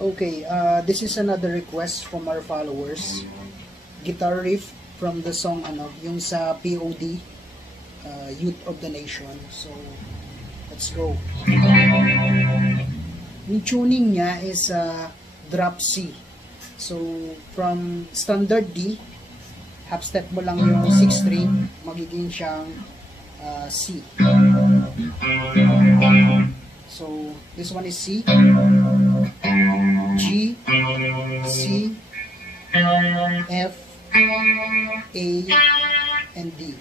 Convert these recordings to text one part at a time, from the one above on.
Okay, this is another request from our followers. Guitar riff from the song yung sa POD, Youth of the Nation. So, let's go. Yung tuning niya is drop C. So, from standard D, half step mo lang yung 6th string, magiging siyang C. So, this one is C, G, C, F, A, and D.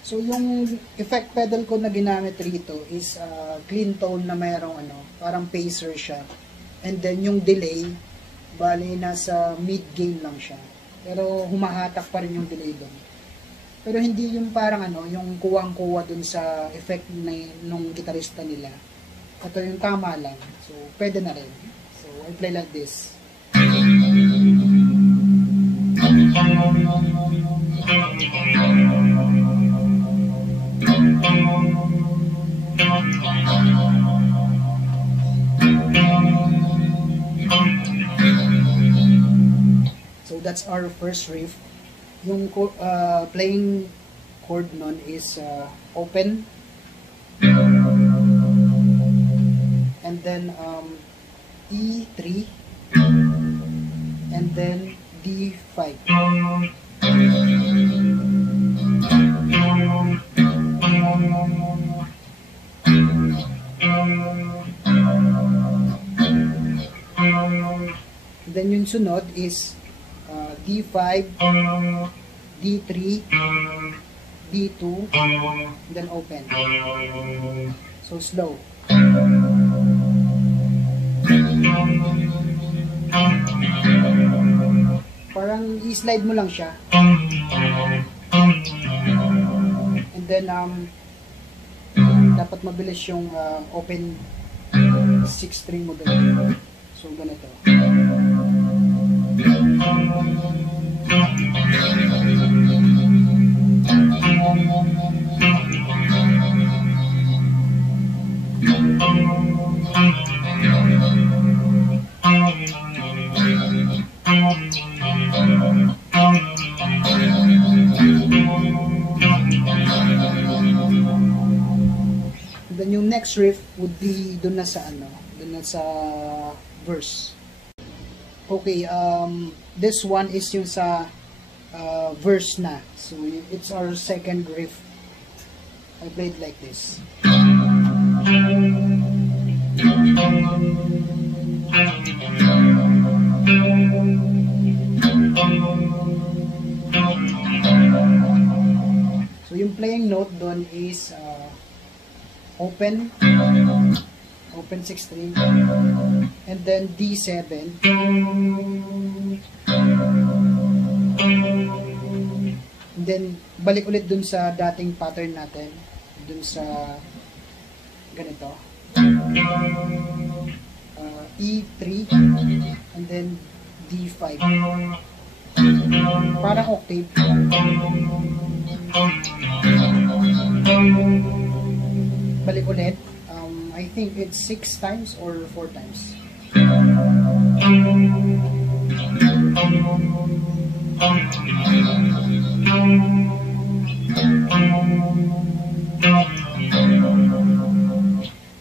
So, yung effect pedal ko na ginamit rito is clean tone na mayroong parang pacer siya. And then, yung delay, bali nasa mid-gain lang siya. Pero, humahatak pa rin yung delay doon. Pero hindi yung parang yung kuwang-kuwa dun sa effect nung gitarista nila. Ito yung tama lang. So, pwede na rin. So, I play like this. So, that's our first riff. Yung playing chord nun is open, and then E3, and then D5. And then yung sunod is D5, D3, D2, then open. So slow. Parang i-slide mo lang siya. And then dapat mabilis yung open 6th string mo doon. So ganito. Then yung next riff would be doon na sa doon na sa verse. Okay, this one is yung sa verse na. So it's our second riff. I played like this. So yung playing note doon is open 6th string, and then D7, and then balik ulit dun sa dating pattern natin, dun sa ganito, E3, and then D5, parang octave. Balik ulit. I think it's 6 times or 4 times.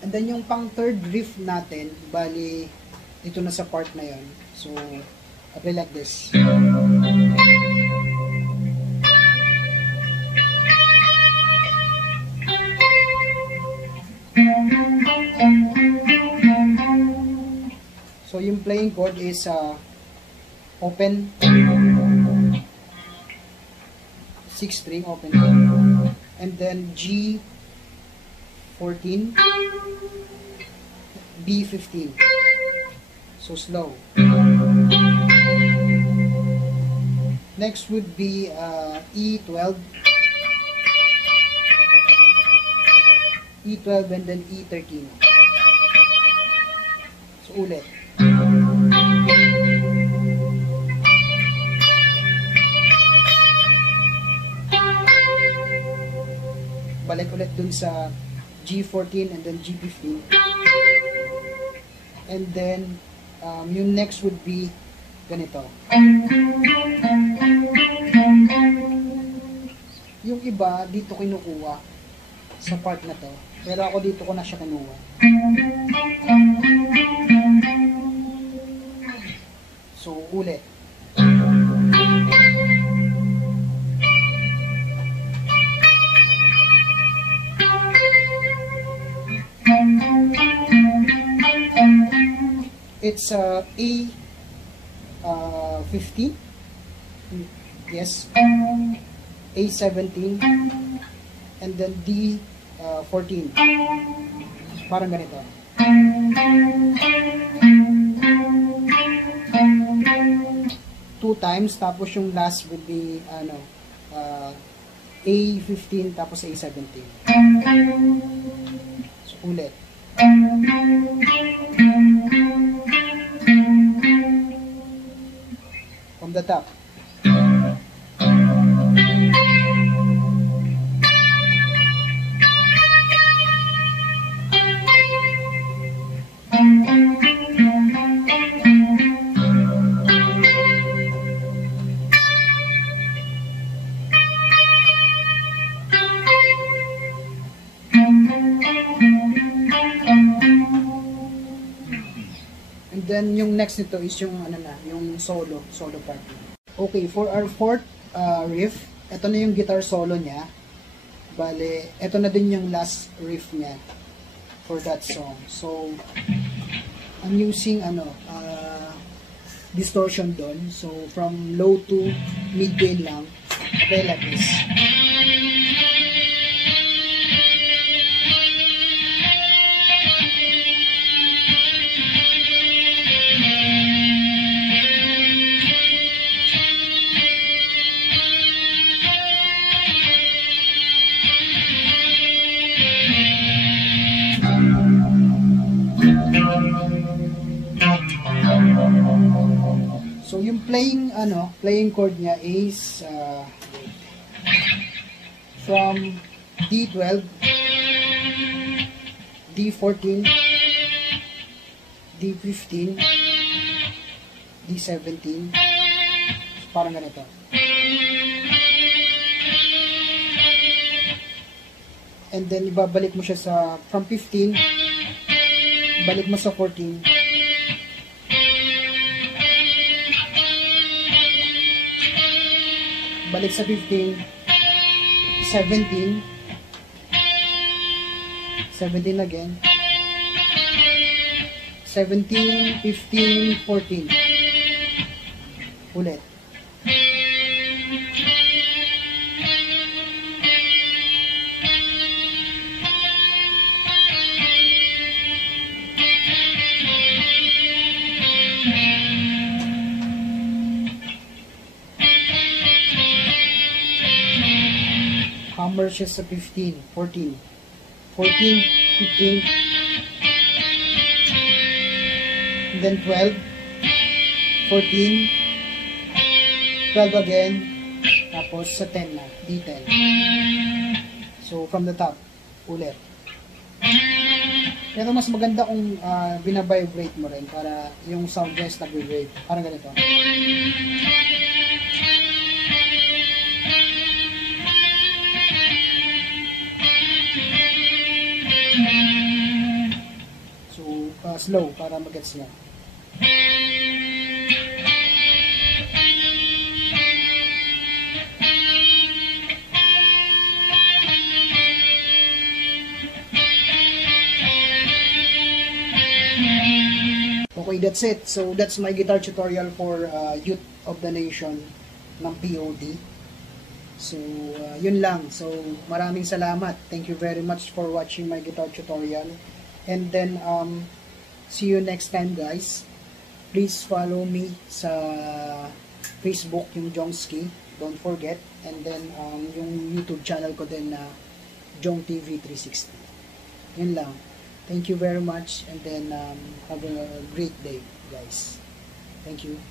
And then yung pang third riff natin, bali ito na sa part na yon. So, I play like this. So yung playing chord is open 6th string, open, and then G14, B15. So slow. Next would be E12, and then E13. So ulit. Balik ulit dun sa G14 and then G15. And then, yung next would be ganito. Yung iba, dito kinukuha sa part na to. Pero ako dito ko na siya kinuha. So, ulit. It's A15. Yes. A17. And then D14. Parang ganito. Two times, tapos yung last would be A15 tapos A17. So, ulit. From the top. And then yung next nito is yung yung solo part. Okay, for our fourth riff, ito na yung guitar solo niya. Bale, ito na din yung last riff niya for that song. So, I'm using distortion doon. So, from low to mid gain lang. Okay, like this. So yung playing chord niya is from D12, D14, D15, D17, parang ganito. And then ibabalik mo siya sa from 15, balik mo sa 14. Balik sa 15, 17, 17 again, 17, 15, 14, ulit. Hammer siya sa 15, 14, 14, 15, and then 12, 14, 12 again, tapos sa 10 na, D10. So, from the top, ulit. Pero mas maganda kung binabibrate mo rin para yung sound guys nag-vibrate. Parang ganito. Slow para mag-gets niya. Okay, that's it. So that's my guitar tutorial for Youth of the Nation ng POD. So yun lang. So maraming salamat. Thank you very much for watching my guitar tutorial. And then see you next time, guys. Please follow me sa Facebook, yung Jongski. Don't forget. And then yung YouTube channel ko din na Jong TV 360. Yun lang. Thank you very much. And then have a great day, guys. Thank you.